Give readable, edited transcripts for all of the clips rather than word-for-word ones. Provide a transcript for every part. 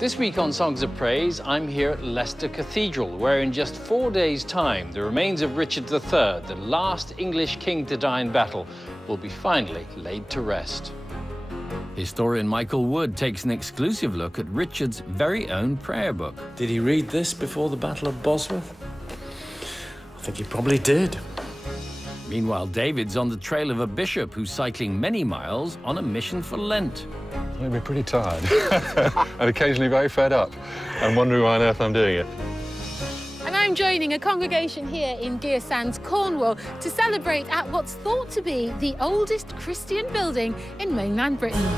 This week on Songs of Praise, I'm here at Leicester Cathedral, where in just 4 days' time, the remains of Richard III, the last English king to die in battle, will be finally laid to rest. Historian Michael Wood takes an exclusive look at Richard's very own prayer book. Did he read this before the Battle of Bosworth? I think he probably did. Meanwhile, David's on the trail of a bishop who's cycling many miles on a mission for Lent. I'm going to be pretty tired and occasionally very fed up and wondering why on earth I'm doing it. And I'm joining a congregation here in Deer Sands, Cornwall, to celebrate at what's thought to be the oldest Christian building in mainland Britain.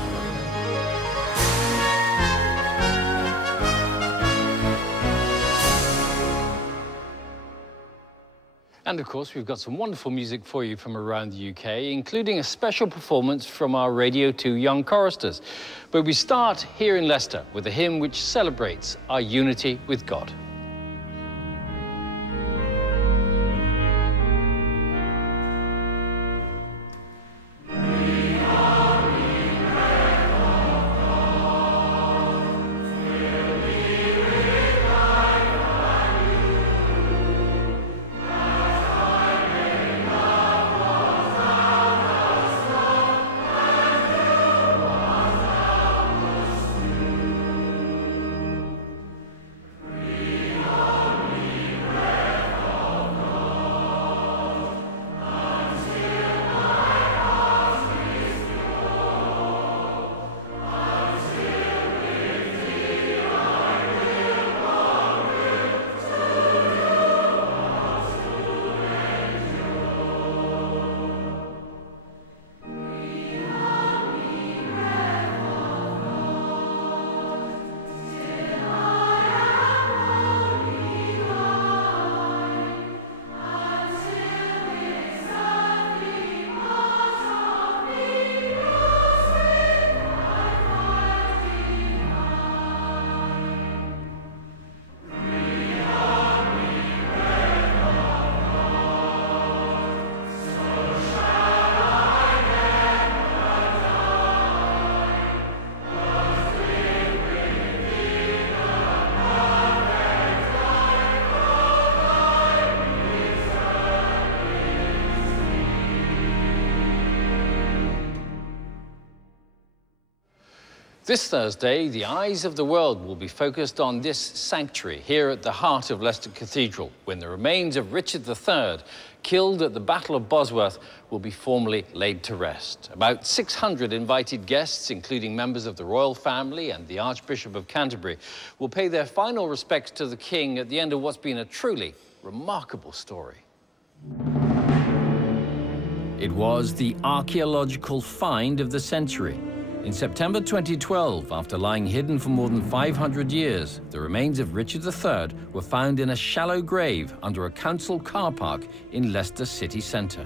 And of course, we've got some wonderful music for you from around the UK, including a special performance from our Radio 2 young choristers. But we start here in Leicester with a hymn which celebrates our unity with God. This Thursday, the eyes of the world will be focused on this sanctuary here at the heart of Leicester Cathedral, when the remains of Richard III, killed at the Battle of Bosworth, will be formally laid to rest. About 600 invited guests, including members of the royal family and the Archbishop of Canterbury, will pay their final respects to the King at the end of what's been a truly remarkable story. It was the archaeological find of the century. In September 2012, after lying hidden for more than 500 years, the remains of Richard III were found in a shallow grave under a council car park in Leicester city centre.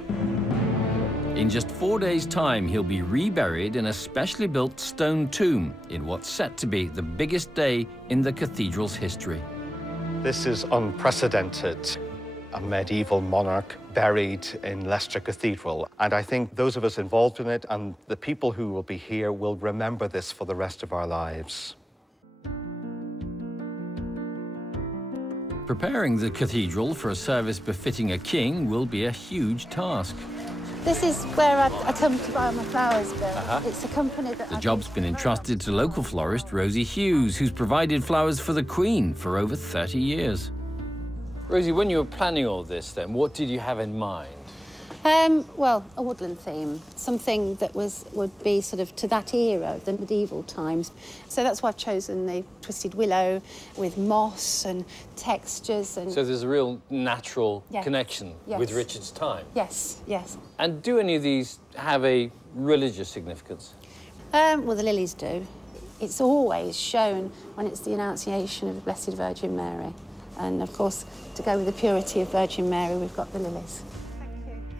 In just 4 days' time, he'll be reburied in a specially built stone tomb in what's set to be the biggest day in the cathedral's history. This is unprecedented. A medieval monarch buried in Leicester Cathedral. And I think those of us involved in it and the people who will be here will remember this for the rest of our lives. Preparing the cathedral for a service befitting a king will be a huge task. This is where I come to buy my flowers, Bill. It's a company that... The job's been entrusted to local florist Rosie Hughes, who's provided flowers for the Queen for over 30 years. Rosie, when you were planning all this, then, what did you have in mind? Well, a woodland theme, something that would be sort of to that era, the medieval times. So that's why I've chosen the twisted willow with moss and textures. And so there's a real natural connection with Richard's time? Yes, yes. And do any of these have a religious significance? Well, the lilies do. It's always shown when it's the Annunciation of the Blessed Virgin Mary. And, of course, to go with the purity of Virgin Mary, we've got the lilies.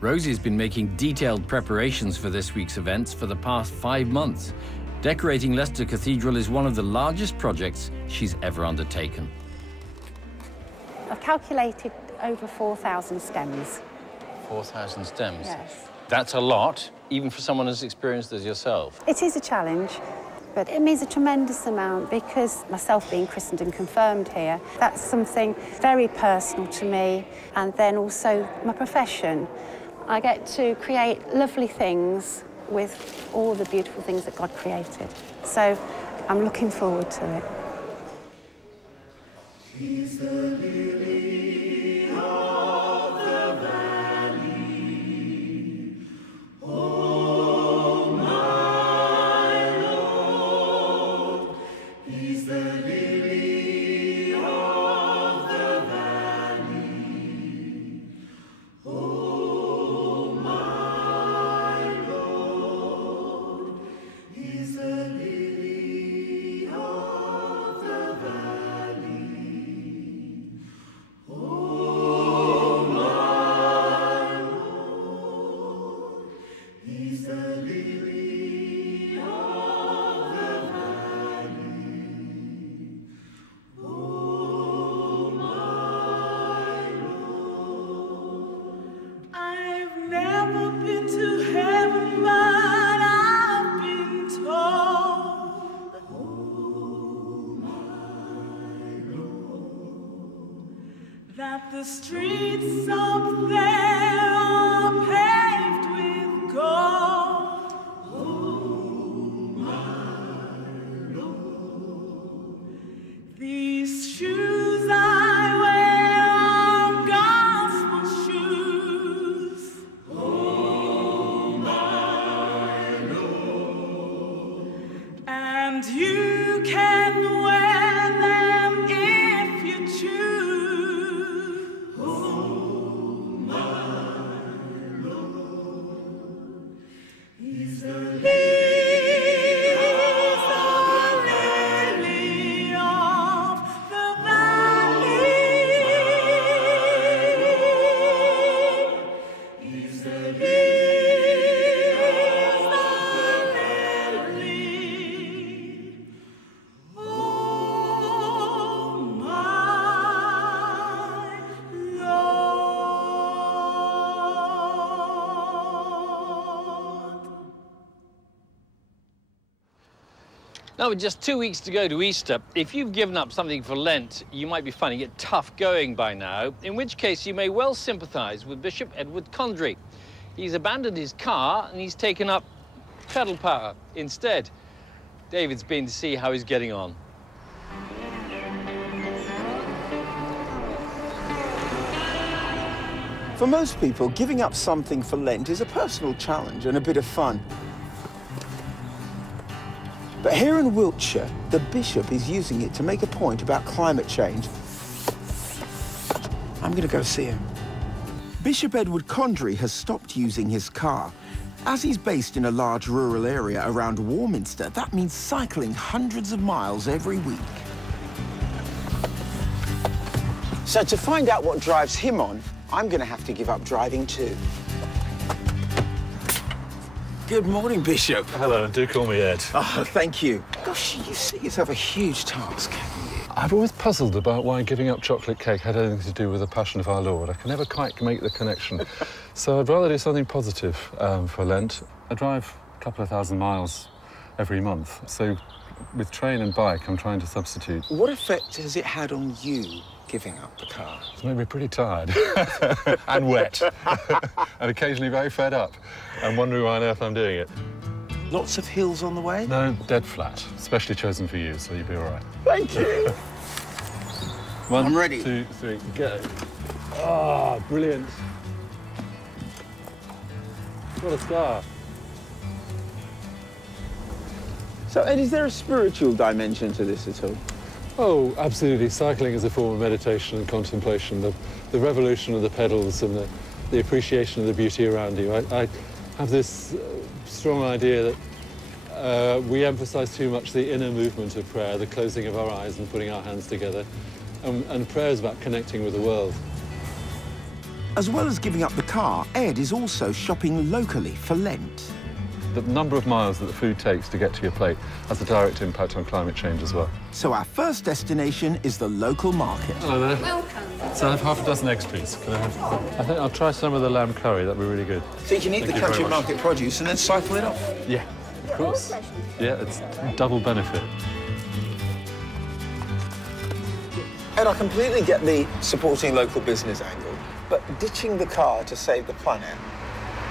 Rosie's been making detailed preparations for this week's events for the past 5 months. Decorating Leicester Cathedral is one of the largest projects she's ever undertaken. I've calculated over 4,000 stems. 4,000 stems? Yes. That's a lot, even for someone as experienced as yourself. It is a challenge. but it means a tremendous amount because myself being christened and confirmed here, that's something very personal to me. And then also my profession. I get to create lovely things with all the beautiful things that God created. So I'm looking forward to it. He's the lily of the valley, oh my Lord. He's the lily of the valley, oh my Lord. He's the lily of the valley. That the streets up there are paved with gold. Oh, my Lord. These shoes I wear are gospel shoes. Oh, my Lord. And you can wear them if you choose. He's the lily of the valley. He's the lily. Oh, my Lord. Now, with just 2 weeks to go to Easter, if you've given up something for Lent, you might be finding it tough going by now, in which case you may well sympathise with Bishop Edward Condry. He's abandoned his car and he's taken up pedal power instead. David's been to see how he's getting on. For most people, giving up something for Lent is a personal challenge and a bit of fun. But here in Wiltshire, the bishop is using it to make a point about climate change. I'm going to go see him. Bishop Edward Condry has stopped using his car. As he's based in a large rural area around Warminster, that means cycling hundreds of miles every week. So to find out what drives him on, I'm going to have to give up driving too. Good morning, Bishop. Hello, and do call me Ed. Oh, thank you. Gosh, you set yourself a huge task, haven't you? I've always puzzled about why giving up chocolate cake had anything to do with the Passion of our Lord. I can never quite make the connection. So I'd rather do something positive for Lent. I drive a couple of thousand miles every month. So with train and bike, I'm trying to substitute. What effect has it had on you, giving up the car? It's made me pretty tired and wet and occasionally very fed up and wondering why on earth I'm doing it. Lots of hills on the way? No, dead flat. Specially chosen for you, so you'll be all right. Thank you. One, I'm ready. 2, 3, go. Ah, brilliant. What a start. So, Ed, is there a spiritual dimension to this at all? Oh, absolutely. Cycling is a form of meditation and contemplation. The revolution of the pedals and the appreciation of the beauty around you. I have this strong idea that we emphasize too much the inner movement of prayer, the closing of our eyes and putting our hands together. And prayer is about connecting with the world. As well as giving up the car, Ed is also shopping locally for Lent. The number of miles that the food takes to get to your plate has a direct impact on climate change as well. So our first destination is the local market. Hello there. Welcome. So I have half a dozen eggs, please. Can I have? I think I'll try some of the lamb curry. That'd be really good. So you can eat Thank the you very country much. market produce and then cycle it off? Yeah. course. Yeah, it's double benefit. And I completely get the supporting local business angle, but ditching the car to save the planet,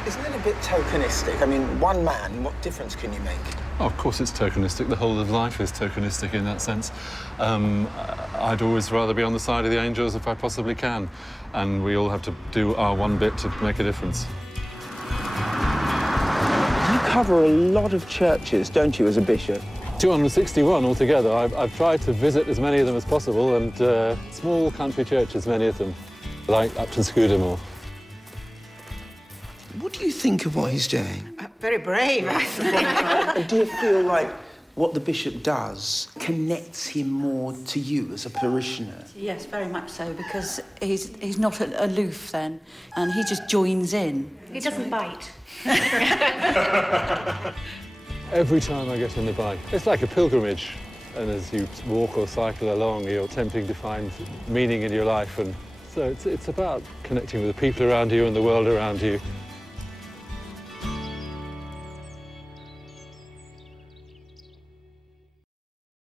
isn't it a bit tokenistic? I mean, one man, what difference can you make? Oh, of course it's tokenistic. The whole of life is tokenistic in that sense. I'd always rather be on the side of the angels if I possibly can, and we all have to do our one bit to make a difference. You cover a lot of churches, don't you, as a bishop? 261 altogether. I've tried to visit as many of them as possible, and small country churches, many of them, like Upton Scudamore. What do you think of what he's doing? Very brave, I think. And do you feel like what the bishop does connects him more to you as a parishioner? Yes, very much so, because he's not aloof then, and he just joins in. He doesn't bite. Every time I get on the bike, it's like a pilgrimage. And as you walk or cycle along, you're attempting to find meaning in your life. And so it's about connecting with the people around you and the world around you.